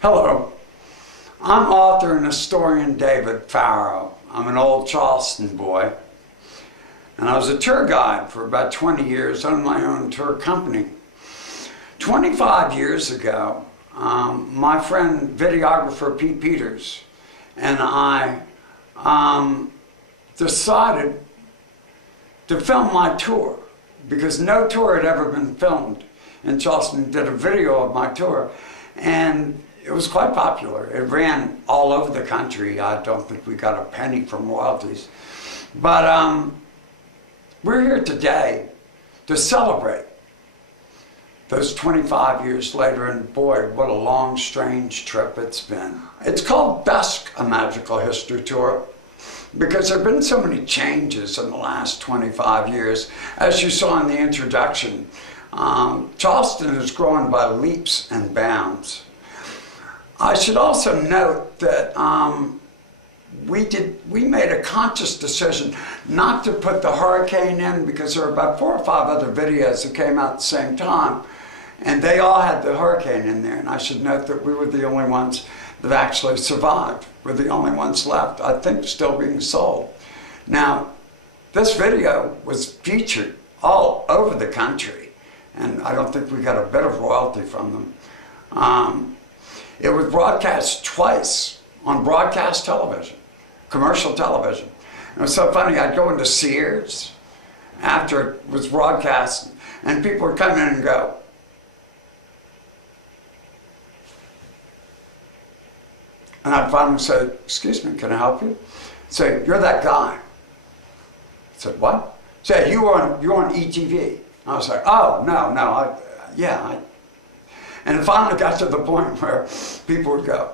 Hello, I'm author and historian David Farrow. I'm an old Charleston boy, and I was a tour guide for about 20 years, owned my own tour company. 25 years ago, my friend videographer Pete Peters and I decided to film my tour because no tour had ever been filmed in Charleston. Did a video of my tour, and it was quite popular. It ran all over the country. I don't think we got a penny from royalties. But we're here today to celebrate those 25 years later, and boy, what a long, strange trip it's been. It's called Dusk, A Magical History Tour, because there have been so many changes in the last 25 years. As you saw in the introduction, Charleston has grown by leaps and bounds. I should also note that we made a conscious decision not to put the hurricane in because there were about 4 or 5 other videos that came out at the same time, and they all had the hurricane in there. And I should note that we were the only ones that actually survived. We're the only ones left, I think, still being sold. Now, this video was featured all over the country, and I don't think we got a bit of royalty from them. It was broadcast twice on broadcast television, commercial television. It was so funny, I'd go into Sears after it was broadcast, and people would come in and go, and I'd finally say, "Excuse me, can I help you?" Say, "You're that guy." I said, "What?" Say, "You're on ETV." I was like, "Oh, no, yeah." And it finally got to the point where people would go,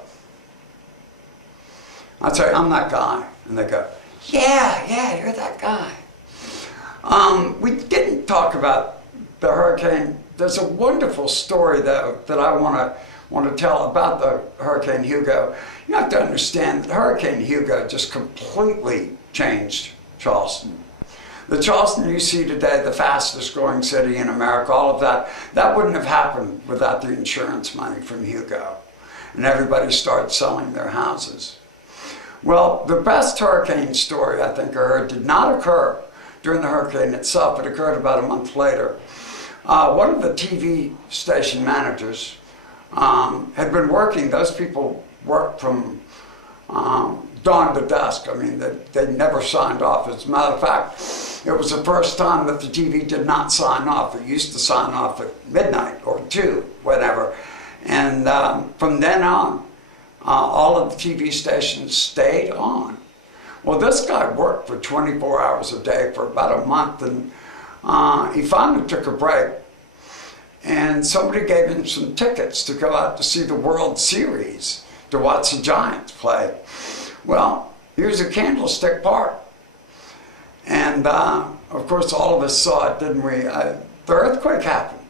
I'd say, "I'm that guy." And they go, yeah, you're that guy. We didn't talk about the hurricane. There's a wonderful story, though, that I want to tell about the Hurricane Hugo. You have to understand that Hurricane Hugo just completely changed Charleston. The Charleston you see today, the fastest growing city in America, all of that wouldn't have happened without the insurance money from Hugo. And everybody started selling their houses. Well, the best hurricane story I think I heard did not occur during the hurricane itself. It occurred about a month later. One of the TV station managers had been working. Those people worked from dawn to dusk. I mean, they never signed off. As a matter of fact, it was the first time that the TV did not sign off. It used to sign off at midnight or 2, whatever. And from then on, all of the TV stations stayed on. Well, this guy worked for 24 hours a day for about a month, and he finally took a break. And somebody gave him some tickets to go out to see the World Series, to watch the Giants play. Well, here's a Candlestick Park. And of course, all of us saw it, didn't we? The earthquake happened.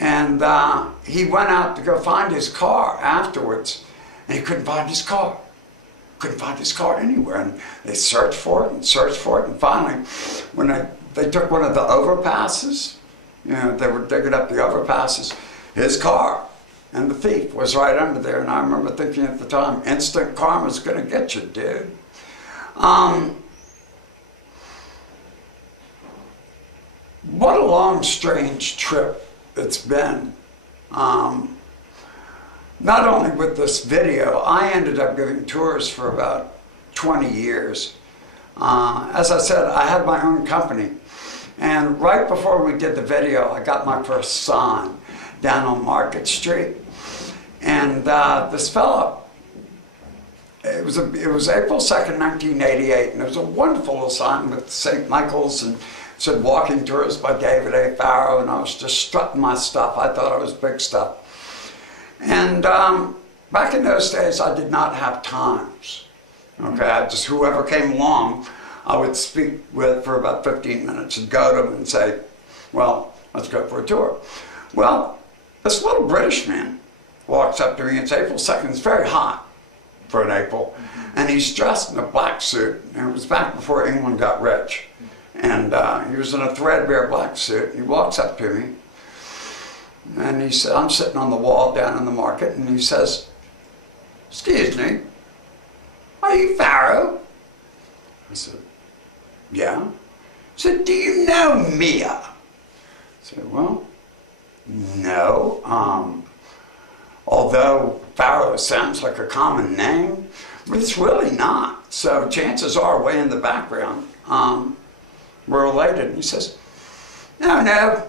And he went out to go find his car afterwards, and he couldn't find his car. Couldn't find his car anywhere. And they searched for it, and finally, when they took one of the overpasses, you know, they were digging up the overpasses, his car and the thief was right under there. And I remember thinking at the time, instant karma's gonna get you, dude. What a long, strange trip it's been. Not only with this video, I ended up giving tours for about 20 years. As I said, I had my own company. And right before we did the video, I got my first sign down on Market Street. And this fellow, it was April 2nd, 1988, and it was a wonderful little sign with St. Michael's, and it said "Walking Tours by David A. Farrow," and I was just strutting my stuff. I thought I was big stuff. And back in those days, I did not have times. Okay, just whoever came along, I would speak with for about 15 minutes and go to them and say, "Well, let's go for a tour." Well, this little British man walks up to me. It's April 2nd. It's very hot for an April. And he's dressed in a black suit. And it was back before England got rich. And he was in a threadbare black suit. He walks up to me. And he said, I'm sitting on the wall down in the market, and he says, excuse me, are you Pharaoh? I said, yeah. He said, do you know Mia? I said, well, no. Although Pharaoh sounds like a common name, but it's really not. So chances are way in the background, we're related. And he says, no,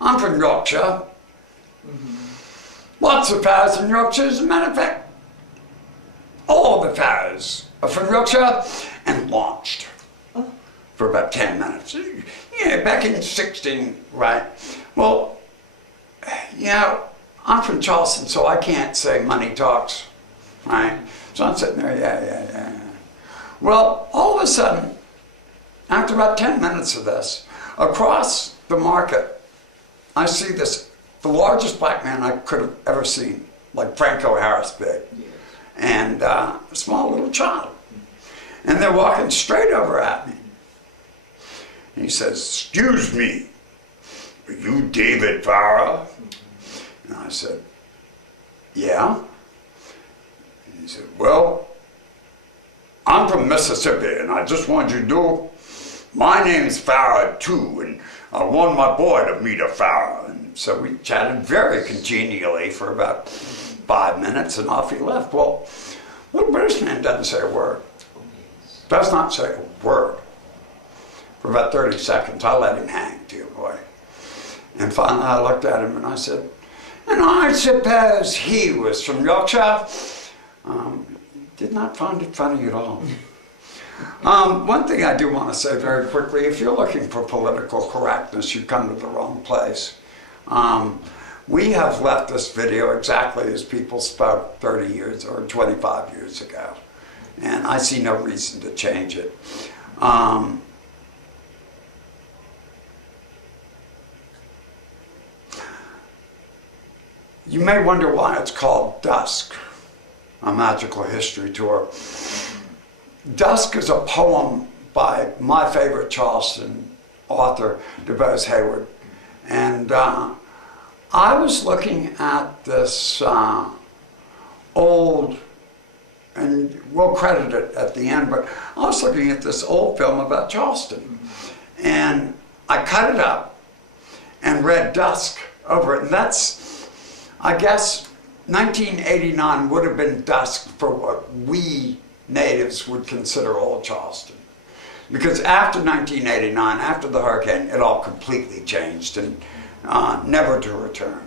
I'm from Yorkshire. Lots of pharaohs in Yorkshire. As a matter of fact, all the pharaohs are from Yorkshire, and launched for about 10 minutes. Yeah, back in 16, right? Well, I'm from Charleston, so I can't say money talks, right? So I'm sitting there, yeah. Well, all of a sudden, after about 10 minutes of this, across the market, I see the largest black man I could have ever seen, like Franco Harris big, and a small little child. And they're walking straight over at me. And he says, excuse me, are you David Farah? And I said, yeah. And he said, well, I'm from Mississippi, and I just want you to know, my name's Farah too, and I want my boy to meet a Farah. And so we chatted very congenially for about 5 minutes, and off he left. Well, little British man doesn't say a word. Does not say a word. For about 30 seconds, I let him hang, dear boy. And finally I looked at him and I said, and I suppose he was from Yorkshire. Did not find it funny at all. One thing I do want to say very quickly, if you're looking for political correctness, you come to the wrong place. We have left this video exactly as people spoke 30 years or 25 years ago. And I see no reason to change it. You may wonder why it's called Dusk, a magical history tour. Dusk is a poem by my favorite Charleston author, DuBose Heyward. And I was looking at this old, and we'll credit it at the end, but I was looking at this old film about Charleston. And I cut it up and read Dusk over it. And that's, I guess, 1989 would have been dusk for what we natives would consider old Charleston. Because after 1989, after the hurricane, it all completely changed and never to return.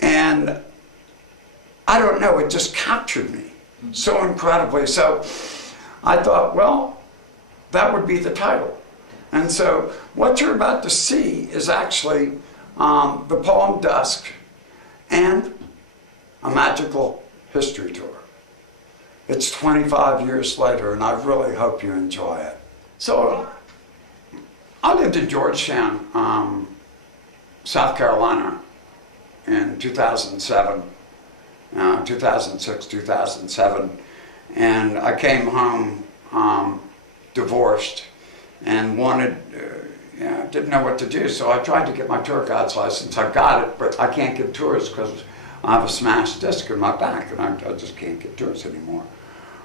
And I don't know, it just captured me so incredibly. So I thought, well, that would be the title. And so what you're about to see is actually the poem Dusk and a magical history tour. It's 25 years later, and I really hope you enjoy it. So I lived in Georgetown, South Carolina in 2007, 2006, 2007, and I came home divorced and wanted, didn't know what to do, so I tried to get my tour guide's license. I got it, but I can't give tours because I have a smashed disc in my back, and I just can't give tours anymore.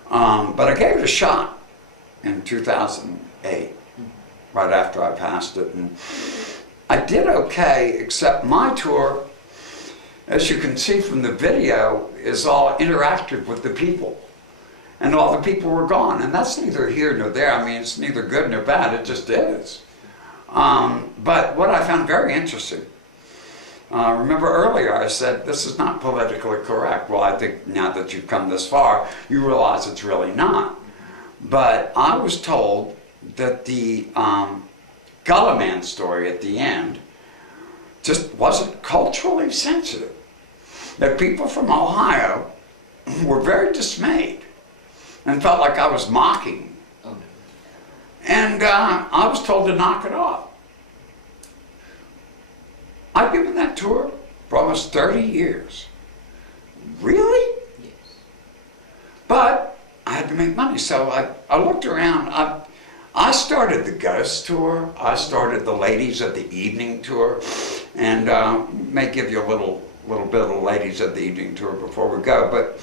But I gave it a shot in 2008, right after I passed it, and I did okay, except my tour, as you can see from the video, is all interactive with the people. And all the people were gone, and that's neither here nor there. I mean, it's neither good nor bad, it just is. But what I found very interesting, remember earlier I said this is not politically correct. Well, I think now that you've come this far, you realize it's really not. But I was told that the Gullah Man story at the end just wasn't culturally sensitive. That people from Ohio were very dismayed and felt like I was mocking. Oh, no. And I was told to knock it off. I've given that tour for almost 30 years. Really? Yes. But I had to make money, so I looked around. I started the Ghost Tour. I started the Ladies of the Evening Tour. and may give you a little bit of the ladies of the evening tour before we go. But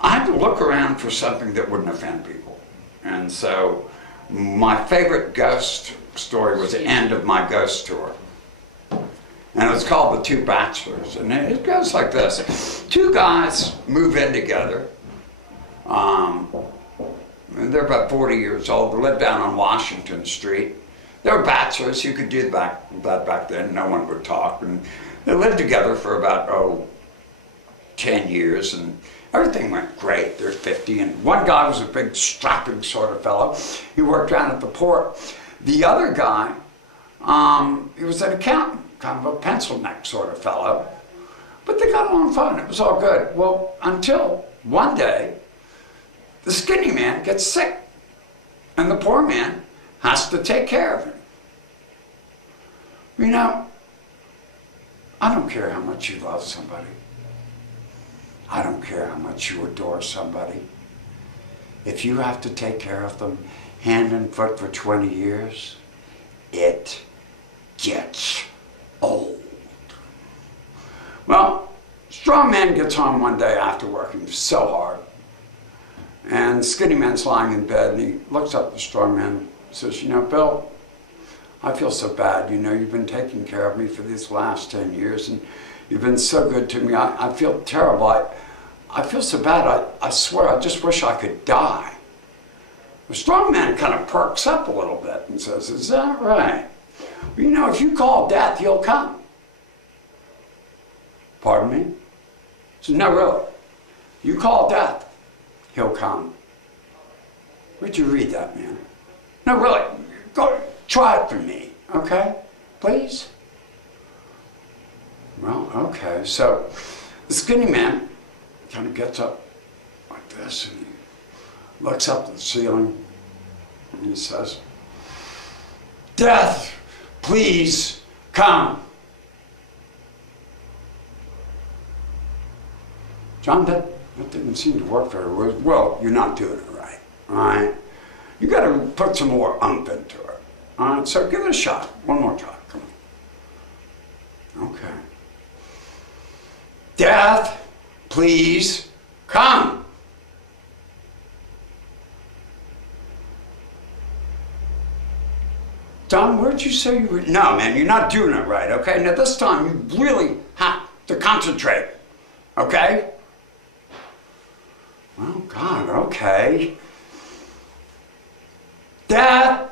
I had to look around for something that wouldn't offend people. And so my favorite ghost story was the end of my ghost tour. And it was called The Two Bachelors. And it goes like this. Two guys move in together. And they're about 40 years old. They live down on Washington Street. They were bachelors. You could do that back then. No one would talk. And they lived together for about, 10 years. And everything went great. They're 50. And one guy was a big, strapping sort of fellow. He worked down at the port. The other guy, he was an accountant, kind of a pencil neck sort of fellow. But they got along fine. It was all good. Well, until one day, the skinny man gets sick. And the poor man has to take care of him. You know, I don't care how much you love somebody. I don't care how much you adore somebody. If you have to take care of them hand and foot for 20 years, it gets old. Well, strong man gets home one day after working so hard. And skinny man's lying in bed, and he looks up at the strong man and says, you know, Bill, I feel so bad. You know, you've been taking care of me for these last 10 years, and you've been so good to me. I feel terrible. I feel so bad. I swear, I just wish I could die. The strong man kind of perks up a little bit and says, is that right? Well, you know, if you call death, he'll come. Pardon me? He says, no, really. You call death, he'll come. Where'd you read that, man? No, really. Go try it for me, okay? Please? Well, okay. So the skinny man kind of gets up like this, and he looks up at the ceiling, and he says, death, please come. John, that didn't seem to work very well. Well, you're not doing it right, all right? You got to put some more oomph into it, all right? So give it a shot. One more try. Come on. Okay. Death, please come. Don, where'd you say you were? No, man, you're not doing it right, okay? Now this time you really have to concentrate, okay? Oh, God, okay. Death,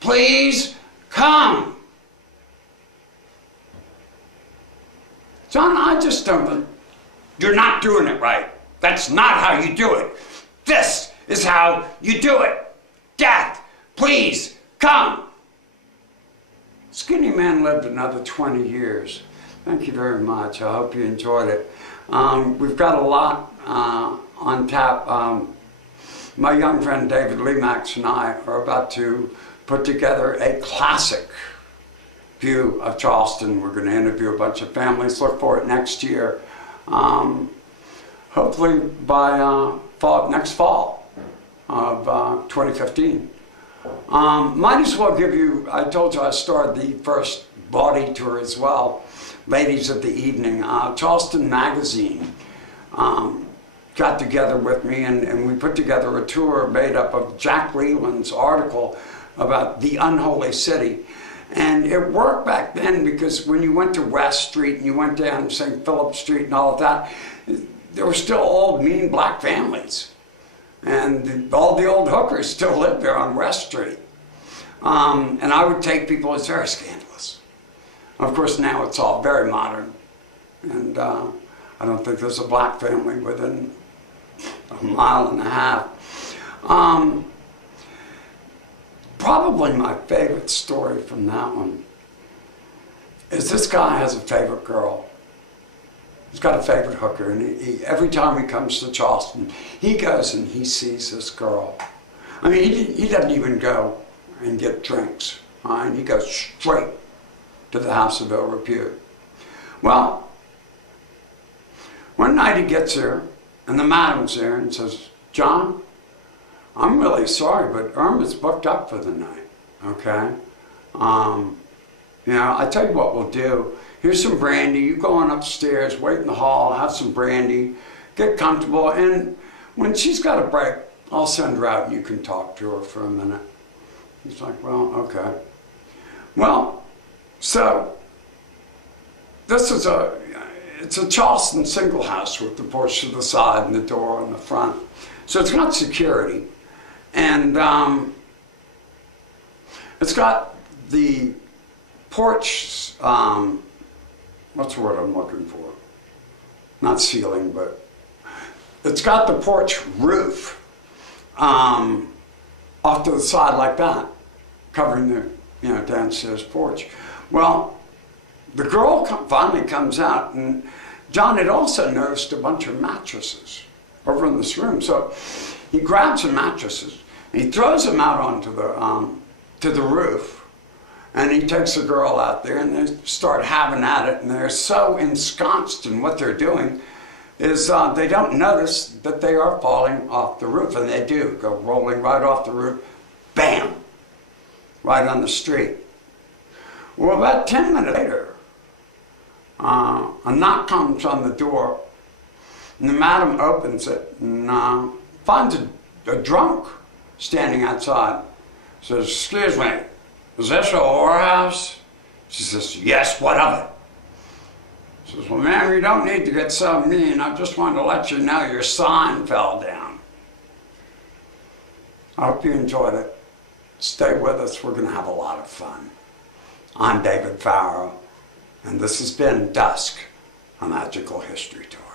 please come. John, I just don't. You're not doing it right. That's not how you do it. This is how you do it. Death, please come. Skinny man lived another 20 years. Thank you very much. I hope you enjoyed it. We've got a lot on tap. My young friend David Lemax and I are about to put together a classic view of Charleston. We're going to interview a bunch of families. Look for it next year. Hopefully by next fall of 2015. Might as well give you, I told you I started the first body tour as well, Ladies of the Evening. Charleston Magazine got together with me, and we put together a tour made up of Jack Leland's article about the unholy city. And it worked back then because when you went to West Street and you went down St. Philip Street and all of that, there were still old, mean black families. And all the old hookers still lived there on West Street. And I would take people, it's very scandalous. Of course, now it's all very modern. And I don't think there's a black family within a mile and a half. Probably my favorite story from that one is this guy has a favorite girl. He's got a favorite hooker, and every time he comes to Charleston, he goes and he sees this girl. I mean, he doesn't even go and get drinks. Right? He goes straight to the house of ill repute. Well, one night he gets there, and the madam's there, and says, John, I'm really sorry, but Irma's booked up for the night, okay? You know, I tell you what we'll do. Here's some brandy. You go on upstairs, wait in the hall, have some brandy, get comfortable, and when she's got a break, I'll send her out and you can talk to her for a minute. He's like, well, okay. Well, so this is it's a Charleston single house with the porch to the side and the door on the front. So it's got security. And it's got the porch, what's the word I'm looking for? Not ceiling, but it's got the porch roof off to the side like that, covering the downstairs porch. Well, the girl finally comes out, and John had also noticed a bunch of mattresses over in this room. So he grabs the mattresses, and he throws them out onto the to the roof, and he takes the girl out there, and they start having at it, and they're so ensconced in what they're doing is they don't notice that they are falling off the roof, and they do go rolling right off the roof, bam, right on the street. Well, about 10 minutes later, a knock comes on the door, and the madam opens it and finds a drunk standing outside. Says, excuse me, is this a whorehouse? She says, yes, what of it? She says, well, ma'am, you don't need to get so mean. I just wanted to let you know your sign fell down. I hope you enjoyed it. Stay with us. We're going to have a lot of fun. I'm David Farrow, and this has been Dusk, a Magical History Tour.